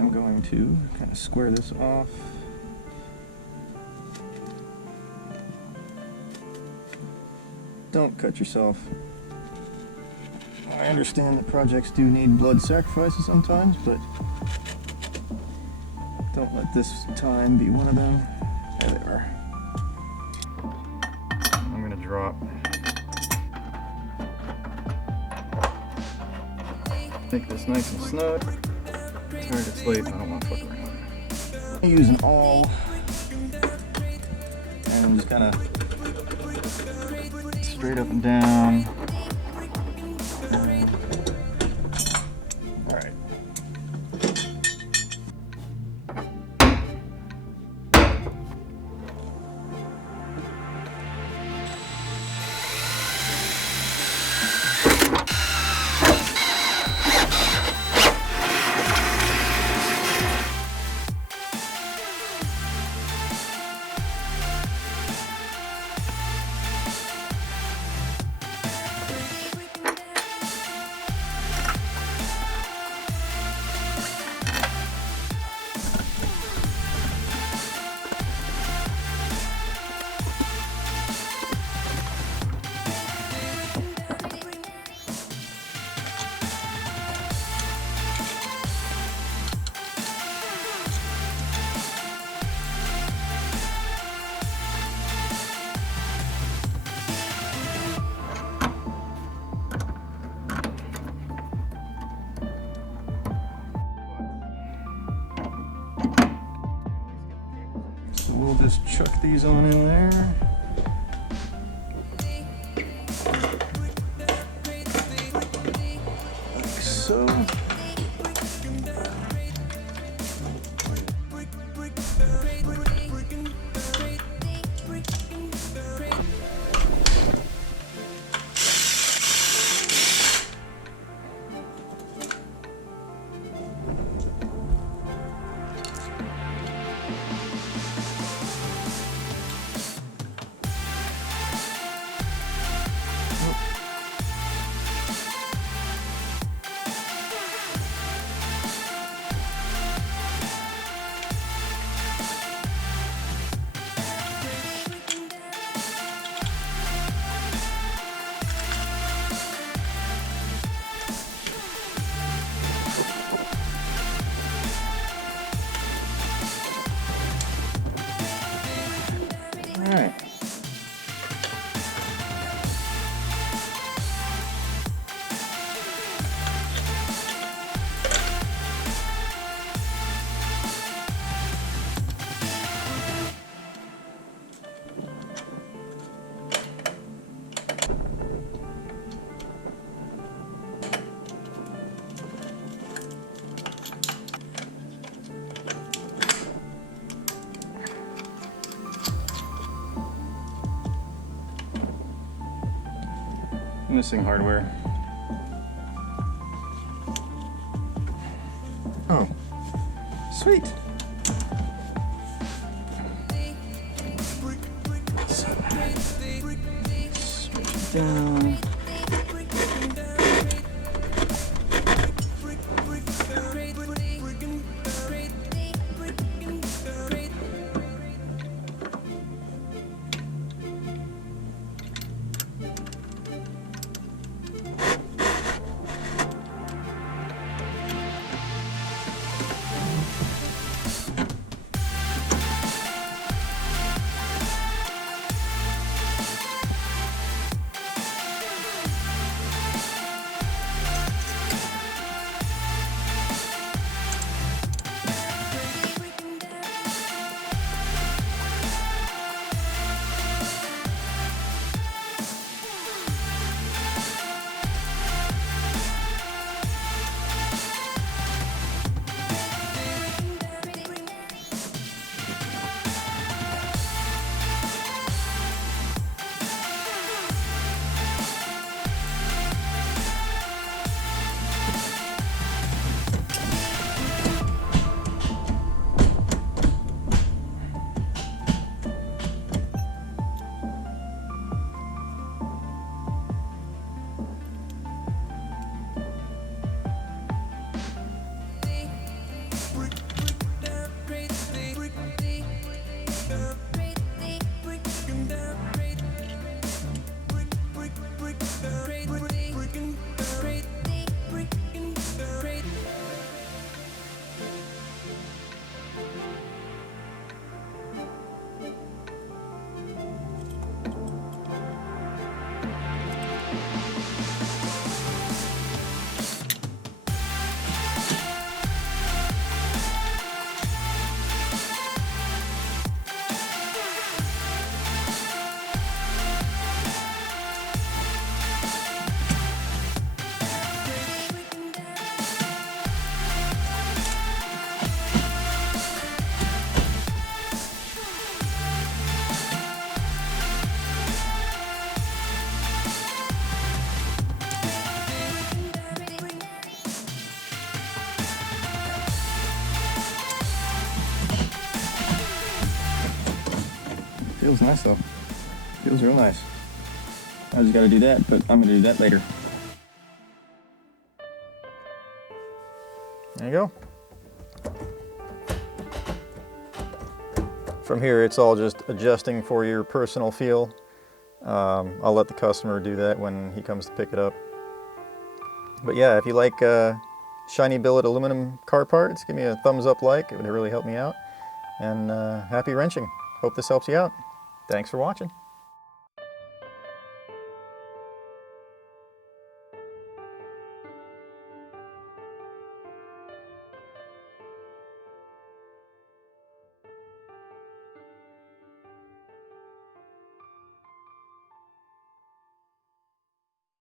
am going to kind of square this off. Don't cut yourself. I understand that projects do need blood sacrifices sometimes, but don't let this time be one of them. There they are. I'm going to drop. Make this nice and snug. Target's late, I don't want to fuck around. I use an awl and just kind of straight up and down. All right. So we'll just chuck these on in there. Like so. All right. Missing hardware. Oh, sweet. Switch it down. Feels nice though. Feels real nice. I just gotta do that, but I'm gonna do that later. There you go. From here, it's all just adjusting for your personal feel. I'll let the customer do that when he comes to pick it up. But yeah, if you like shiny billet aluminum car parts, give me a thumbs up like. It would really help me out. And happy wrenching. Hope this helps you out. Thanks for watching.